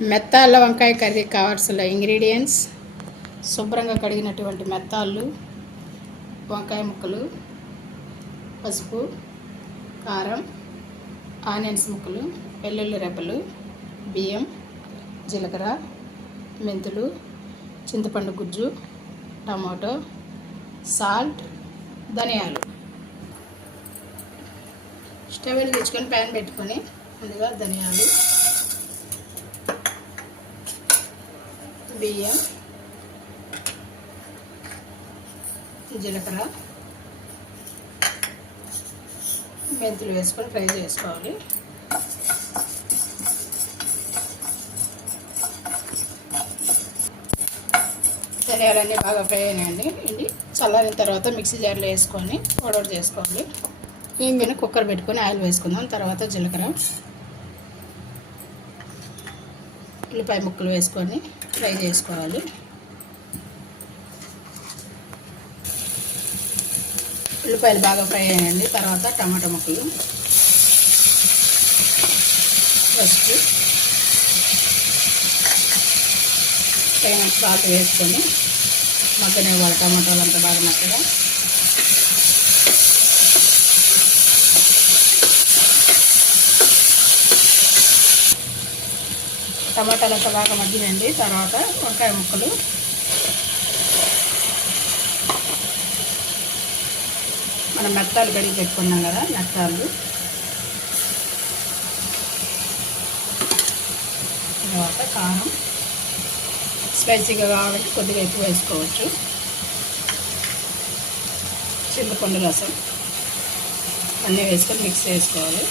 మెత్తాళ్ళ వంకాయ కర్రీ కావాల్సిన ఇంగ్రీడియంట్స్ శుభ్రంగా కడిగినటువంటి మెత్తాళ్ళు వంకాయ ముక్కలు పసుపు కారం ఆనియన్స్ ముక్కలు వెల్లుల్లి రెబ్బలు బియ్యం జీలకర్ర మెంతులు చింతపండు గుజ్జు టమాటో సాల్ట్ ధనియాలు. స్టవ్ తెచ్చుకొని ప్యాన్ పెట్టుకొని ముందుగా ధనియాలు బియ్యం జీలకర్ర మెంతులు వేసుకొని ఫ్రై చేసుకోవాలి. ధనియాలన్నీ బాగా ఫ్రై అయినాయండి. ఇది చల్లారిన తర్వాత మిక్సీ జార్లో వేసుకొని పౌడర్ చేసుకోవాలి. ఏంగిన కుక్కర్ పెట్టుకొని ఆయిల్ వేసుకుందాం. తర్వాత జీలకర్ర ఉల్లిపాయ ముక్కలు వేసుకొని ఫ్రై చేసుకోవాలి. ఉల్లిపాయలు బాగా ఫ్రై అయ్యాయండి. తర్వాత టమాటా ముక్కలు. ఫస్ట్ తగిన సాల్ట్ వేసుకొని మగ్గనివ్వాలి. టమాటాలు అంతా బాగా మక్కగా టమాటాలు అంతా బాగా మగ్గినండి తర్వాత వంకాయ ముక్కలు. మనం మెత్తాలు కడిగి పెట్టుకున్నాం కదా మెత్తాలు. తర్వాత కారం. స్పైసీగా కావాలంటే కొద్దిగా ఎక్కువ వేసుకోవచ్చు. చింతపండు రసం. అన్నీ వేసుకొని మిక్స్ చేసుకోవాలి.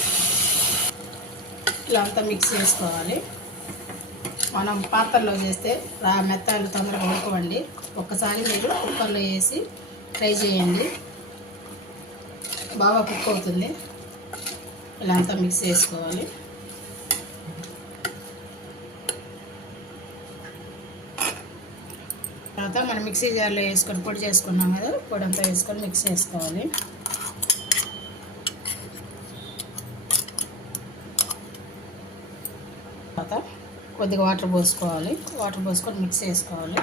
ఇలా అంతా మిక్స్ చేసుకోవాలి. మనం పాత్రలో చేస్తే రా మెత్తాలు తొందరగా ఉడకవండి. ఒక్కసారి మీరు కుక్కర్లో వేసి ఫ్రై చేయండి. బాగా కుక్ అవుతుంది. ఇలా అంతా మిక్స్ చేసుకోవాలి. తర్వాత మనం మిక్సీ జార్లో వేసుకొని పొడి చేసుకున్నాం కదా పొడి అంతా వేసుకొని మిక్స్ చేసుకోవాలి. తర్వాత కొద్దిగా వాటర్ పోసుకోవాలి. వాటర్ పోసుకొని మిక్స్ చేసుకోవాలి.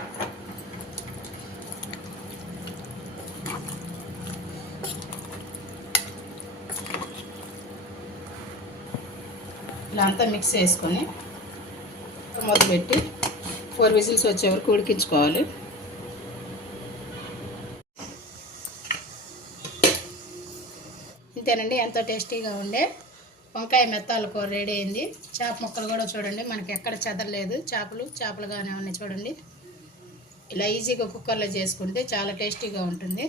ఇలా అంతా మిక్స్ చేసుకొని మూత పెట్టి ఫోర్ విజిల్స్ వచ్చే వరకు ఉడికించుకోవాలి. ఇంతేనండి ఎంతో టేస్టీగా ఉండే వంకాయ మెత్తాల కూర రెడీ అయింది. చేప ముక్కలు కూడా చూడండి మనకి ఎక్కడ చెదరలేదు. చేపలు చేపలుగానే ఉన్నాయి చూడండి. ఇలా ఈజీగా కుక్కర్లో చేసుకుంటే చాలా టేస్టీగా ఉంటుంది.